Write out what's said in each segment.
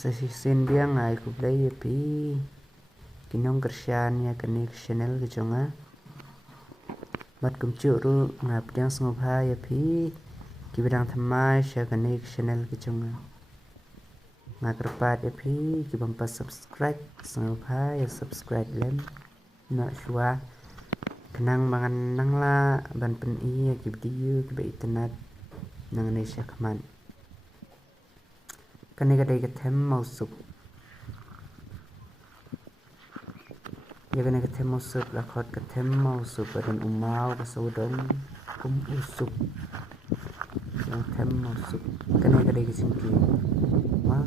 Sen biang ai ku play pi kinong kersian ya kene channel ke jonga mat kum chu ru ngap yang sngop ha ya pi ki bidang thamai sha kene channel ke jonga ngakrapat ya pi ki bampa subscribe sngop ha ya subscribe lem na shwa kenang mangan nang la ban pen I ya ki video ki ba internet nang ne sha khaman kene ka dai ka them mau sup ya kene ka them mau sup la khot ka them mau sup dan umau ka so dong kum usup yang them mau sup kene ka dai ka jingki ma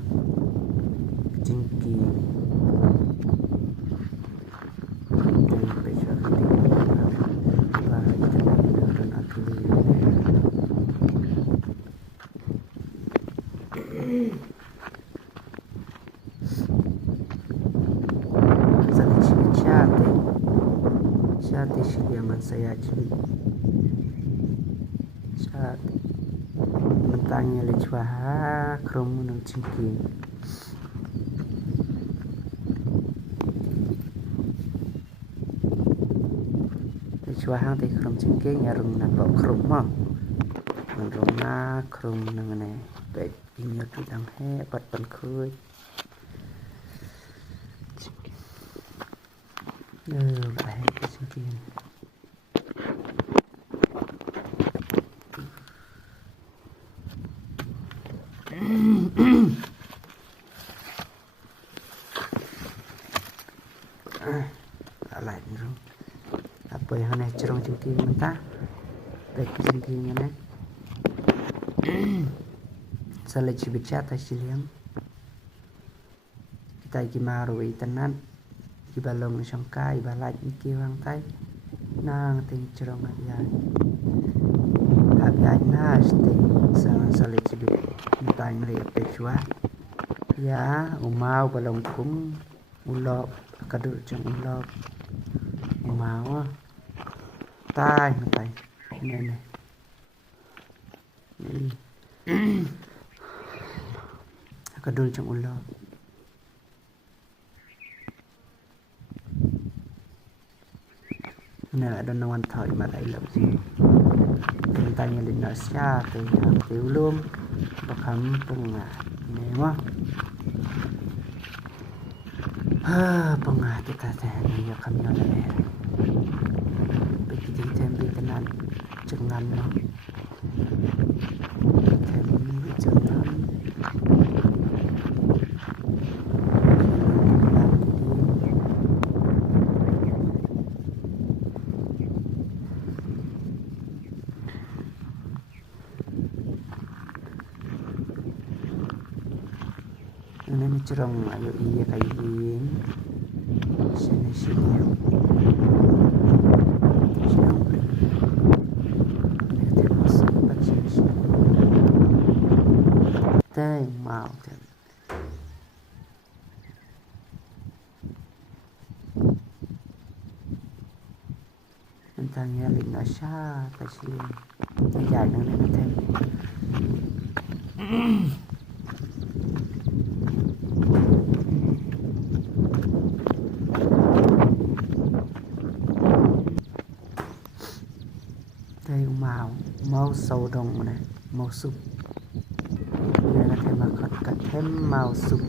jingki dan pesha ka dai ba dan atuli Syati siliaman saya cili syat mentangnya lecwaha krom nang cingki lecwaha te krom cingki nyarung na bok krom ma nang na krom nang ne baik inyot dang he pat pan khui lại cái sinh viên lại rồi apa yang aneh cerong cingking mentah baik cingking aneh salah cibicat hasilnya kita gimana internet ki balong song kai balai ki wang tai nang ting cerong ya abi na ste sang sale cibi tai ngre pe chua ya umau balong kum ulop kadu chung ulop umau tai ne kadu chung ulop nè đón nông ăn thổi mà lại làm gì người ta nhìn nó xa từ hàng tiểu luôn bậc hầm bông ngà nè quá bông ngà kita teh này kami ada begitu tempe tenan jangan no tempe jangan ini cerong ayo iya kayin sini cerong beri ini masuk pada sini teng mau kan tentangnya lina sha kasih dài nữa này thêm đây màu sâu đồng này màu sụp đây là thêm mà cắt thêm màu sụp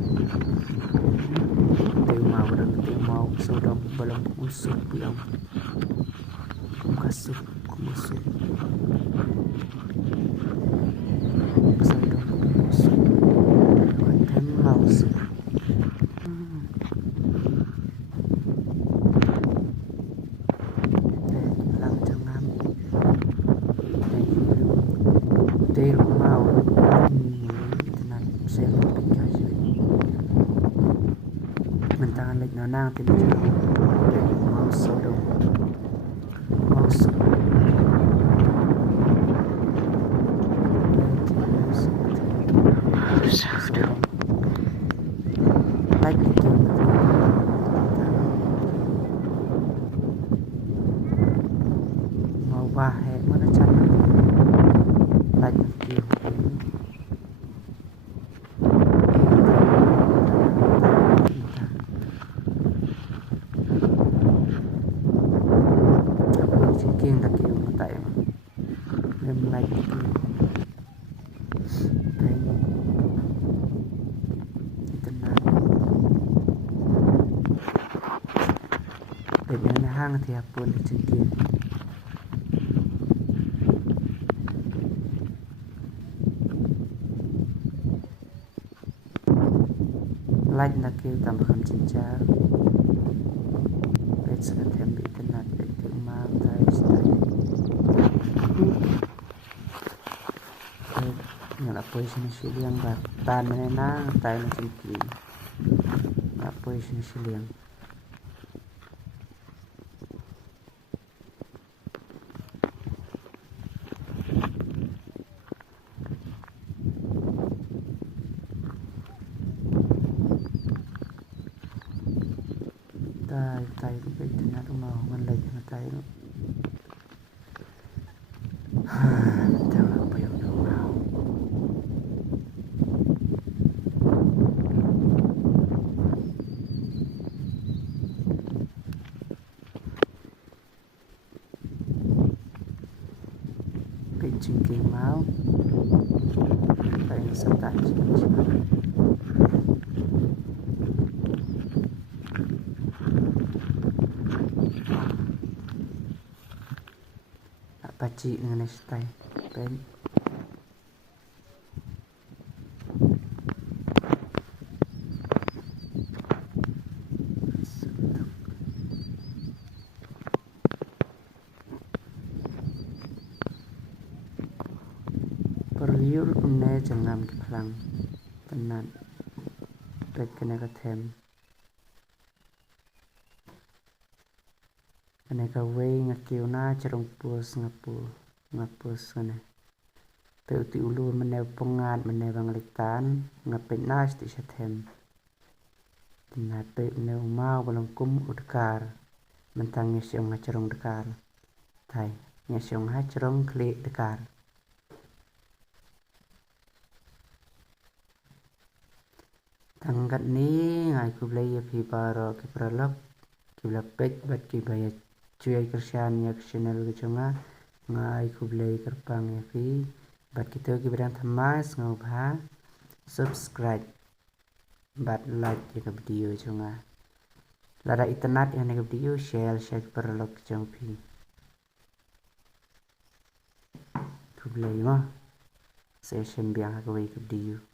tiêu màu đồng tiêu màu sâu đồng belum usuk biang kasuk kusuk sâu đồng usuk thêm màu sụp đây là màu tenan saya pikir mentangan lek nang tin màu sâu đồng màu sụp like màu ba hè mà nó chặt like hang thì pun chingkin like na kêu tam kham chincha bet sa them bị tên nát bet tiếng mang tai style ngala position siliang ba tan na na tai na chingkin na position siliang tay cũng bị tên nát màu mình lấy cho tay nó theo là biểu đồ màu bị chỉnh kinh máu tay nó sắp tải Paci dengan style pen perliur ne jangan kelang tenan pet kena ketem kena kawe ngakiu na cerong pus ngapus kena pe uti ulu mene pengat mene banglitan ngapet nas ti setem na pe ne mau balangkum udkar mentang ngesong ngacerong dekar thai ngesong ha cerong klik dekar tanggat ni ngai ku blai phi paro ki pralok ki blapek bat ki baya cuy kersian ya channel ke chunga ngai ku blai kerpang ya phi bat kita ki berang thamas ngau bha subscribe bat like ke video chunga lara internet yang ke video share pralok chung phi ku blai ma session biang ha ke video